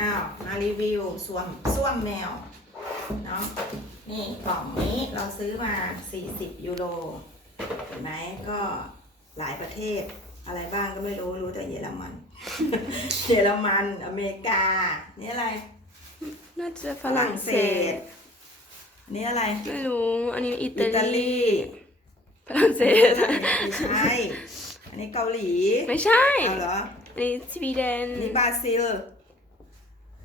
อ้าวมารีวิวส้วมแมวเนาะนี่กล่องนี้เราซื้อมา40ยูโรเห็นไหมก็หลายประเทศอะไรบ้างก็ไม่รู้แต่เยอรมัน เยอรมันอเมริกานี่อะไรน่าจะฝ ฝ รั่ รั่ ง ง เศ เศ ส สนี่อะไร ไม่รู้อันนี้อิ อิตา ตาลี ลี ฝรั่งเศส ไม่ใช่อันนี้เกาหลี ไม่ใช่ เอาเหรอ อันนี้สวีเดน นี่บราซิล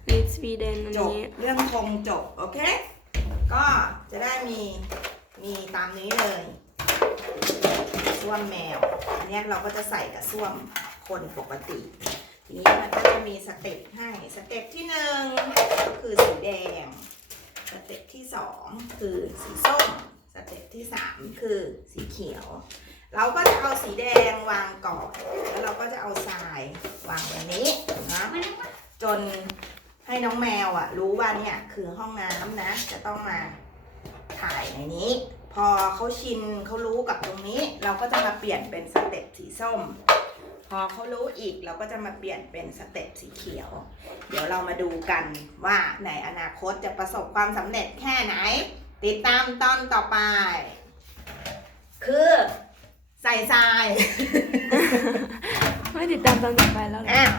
อันนี้สวีเดนอัน จบ นี้ เรื่องคงจบโอเคก็จะได้มีตามนี้เลยส้วมแมวอันนี้เราก็จะใส่กับส้วมคนปกติทีนี้มันก็จะมีสเต็ปให้สเต็ปที่1ก็คือสีแดงสเต็ปที่2คือสีส้มสเต็ปที่3คือสีเขียวเราก็จะเอาสีแดงวางก่อนแล้วเราก็จะเอาทรายวางแบบนี้นะจนให้น้องแมวรู้ว่าเนี่ยคือห้องน้ำนะจะต้องมาถ่ายในนี้พอเขาชินเขารู้กับตรงนี้เราก็จะมาเปลี่ยนเป็นสเต็ปสีส้มพอเขารู้อีกเราก็จะมาเปลี่ยนเป็นสเต็ปสีเขียวเดี๋ยวเรามาดูกันว่าในอนาคตจะประสบความสำเร็จแค่ไหนติดตามตอนต่อไปคือใส่ทราย ไม่ติดตามตอนต่อไปแล้วเหรอ อ้าว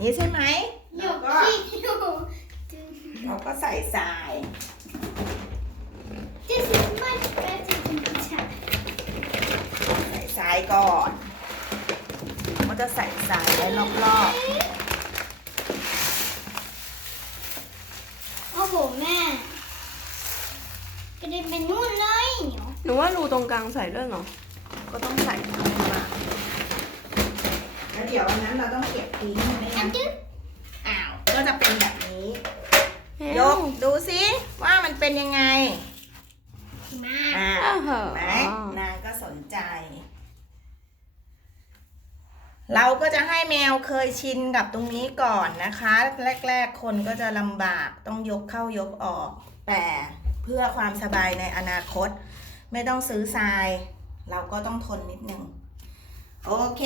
นี่ใช่ไหมเราก็ อยู่ เราก็ใส่ทราย This is much better than the tap. ใส่ทรายก่อนก็จะใส่ทรายไว้รอบ โอ้โหแม่กระเด็นไปนู่นเลยเหนียว หนูว่ารูตรงกลางใส่ด้วยเหรอ ๆก็ต้องใส่เข้ามาแล้วเดี๋ยวอันนั้นเราต้องเก็บทิ้งใช่ไหม อัน คะ ดึ๊บ อ้าวก็จะเป็นแบบนี้ แม ยว กดูสิว่ามันเป็นยังไง มา อ่า อ้าวเหรอ ไหมนางก็สนใจ เราก็จะให้แมวเคยชินกับตรงนี้ก่อนนะคะแรกๆคนก็จะลำบากต้องยกเข้ายกออก แต่เพื่อความสบายในอนาคต ไม่ต้องซื้อทราย เราก็ต้องทนนิดนึงโอเค